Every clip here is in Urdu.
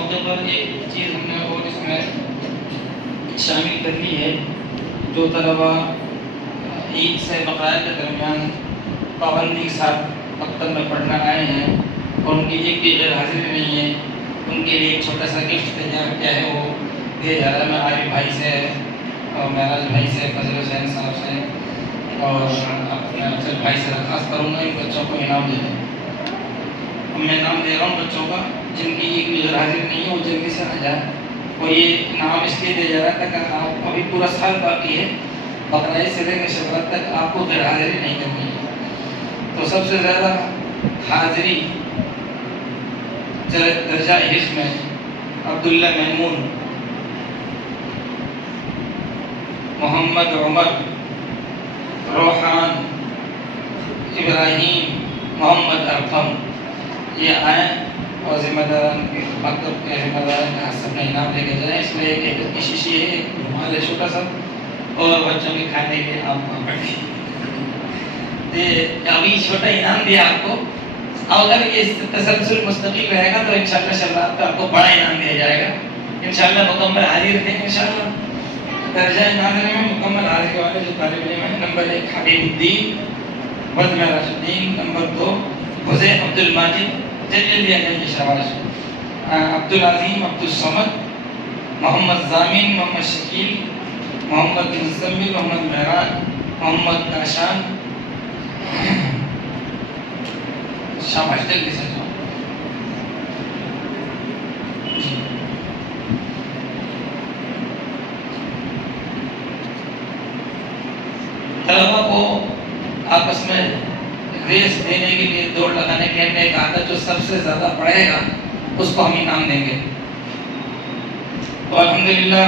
موقع پر ایک چیز ہم نے اور اس میں شامل کر لی ہے. جو طلبا عید سے بقرعید کے درمیان پابندی کے ساتھ مکتب میں پڑھنا آئے ہیں اور ان کی ایک بھی غیر حاضری نہیں ہے، ان کے لیے ایک چھوٹا سا گفٹ تیار کیا ہے وہ دیا جا رہا ہے. میں عارف بھائی سے اور معراج بھائی سے، فضل حسین صاحب سے اور اپنے افضل بھائی سے درخواست کروں گا ان بچوں کو انعام دے دیں. میں انعام دے رہا ہوں بچوں کا جن کی ایک بھی غیر حاضری نہیں ہے، وہ جلدی سے آ جائے. اور یہ انعام اس لیے دیا جا رہا ہے تاکہ آپ ابھی پورا سال باقی ہے، بقرعید سے لے کے شب برات تک آپ کو غیر حاضری نہیں کرنی ہے. تو سب سے زیادہ حاضری درجہ حفظ میں عبداللہ میمون، محمد عمر، روحان، ابراہیم، محمد ارقم یہ آئیں اور ذمہ داران کے مکتب کے ذمہ داران کے ہاتھ سے اپنا انعام لے کے جائیں. اس میں ایک عدد کی شیشی ہے، ایک رومال ہے چھوٹا سا، اور بچوں کے کھانے کے آپ کو ابھی چھوٹا انعام دیا آپ کو. اگر یہ تسلسل مستقل رہے گا تو انشاءاللہ شب رات کو آپ کو بڑا انعام دیا جائے گا. انشاءاللہ مکمل حاضری رکھیں گے. انشاءاللہ درجہ نازلے میں مکمل حاضری والے جو طالب علم ہیں، نمبر 1 حبیب الدین ولد معراج الدین، نمبر 2 حسین عبد الماجد، جلدی آ جائیں شاباش، عبد العظیم، عبد الصمد، محمد ضامن، محمد شکیل، محمد مزمل، محمد معراج، محمد کاشان. شاباش جلدی سے جاؤ. طلبا کو آپس میں ریس دینے کے لیے، دوڑ لگانے کے لیے ایک عادت جو سب سے زیادہ پڑھے گا اس کو ہم انعام دیں گے. تو الحمدللہ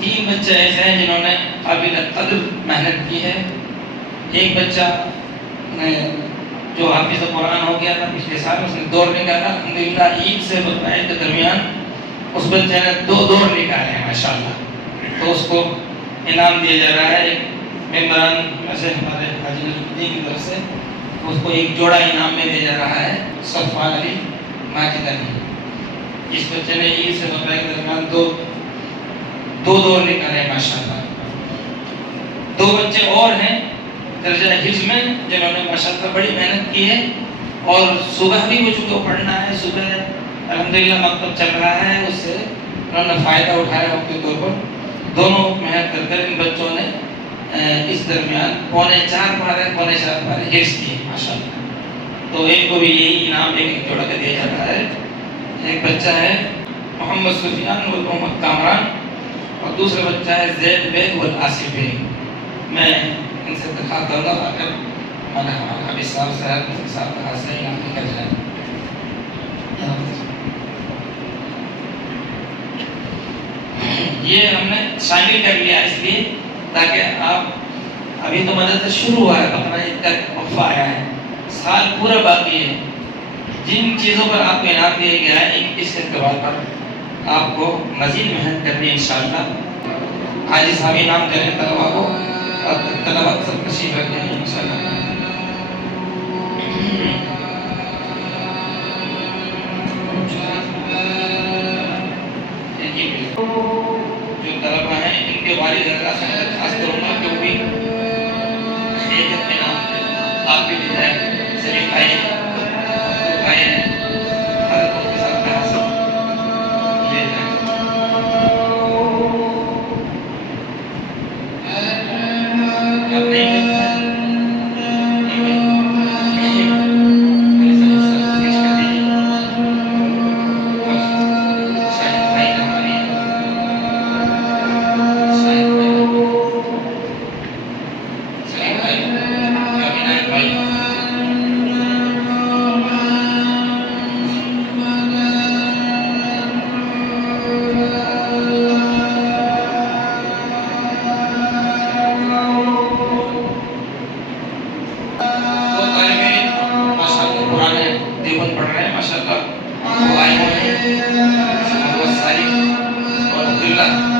3 بچے ایسے ہیں جنہوں نے قابل قدر محنت کی ہے. ایک بچہ جو حافظ قرآن ہو گیا تھا پچھلے سال، اس نے دوڑ نکالا. الحمدللہ عید سے بقرعید کے درمیان اس بچے نے 2 دوڑ نکالے ہیں ماشاءاللہ. تو اس کو انعام دیا جا رہا ہے. ایک ممبران میں سے ہمارے حاجی نجم الدین کی طرف سے اس کو ایک جوڑا انعام میں دیا جا رہا ہے، صفوان علی ماجد علی. اس بچے نے عید سے بقرعید کے درمیان 2 دوڑ نکالے ہیں ماشاءاللہ. 2 بچے اور ہیں درجہ حفظ میں جنہوں نے ماشاءاللہ بڑی محنت کی ہے. اور صبح بھی مجھ کو پڑھنا ہے، صبح الحمدللہ مکتب چل رہا ہے، اس سے انہوں نے فائدہ اٹھایا وقتی طور پر. دونوں محنت کر کر ان بچوں نے اس درمیان 3.25 پارے 4.25 پارے حفظ کیے ماشاءاللہ. تو ایک کو بھی یہی انعام ایک جوڑا کے دیا جا رہا ہے. ایک بچہ ہے محمد سفیان و محمد کامران، اور دوسرا بچہ ہے زید بید و آصف بید. میں ان سے درخواست کروں گا اگر ہمارے حبیب صاحب کا ہاتھ سے انعام نکل جائے. یہ ہم نے شامل کر لیا اس لیے تاکہ آپ ابھی تو مدرسہ شروع ہوا ہے، بقرعید کا وقفہ آیا ہے، سال پورا باقی ہے. جن چیزوں پر آپ کو انعام دیا گیا ہے اس اعتبار پر آپ کو مزید محنت کرنی ہے انشاءاللہ. حاجی صاحب انعام کریں طلبا کو، اور طلبا سب تشریف رکھیں انشاءاللہ. جو طلبا ہیں ان کے والد حضرات سے درخواست کروں گا کہ وہ بھی خیریت کے نام پہ آپ بھی لے جائیں. سبھی بھائی ہیں، حضرت کے ساتھ میں حاصل لے جائیں. اب نہیں ماشاءاللہ وہ آئے ہوئے ہیں محمد صالح اور عبداللہ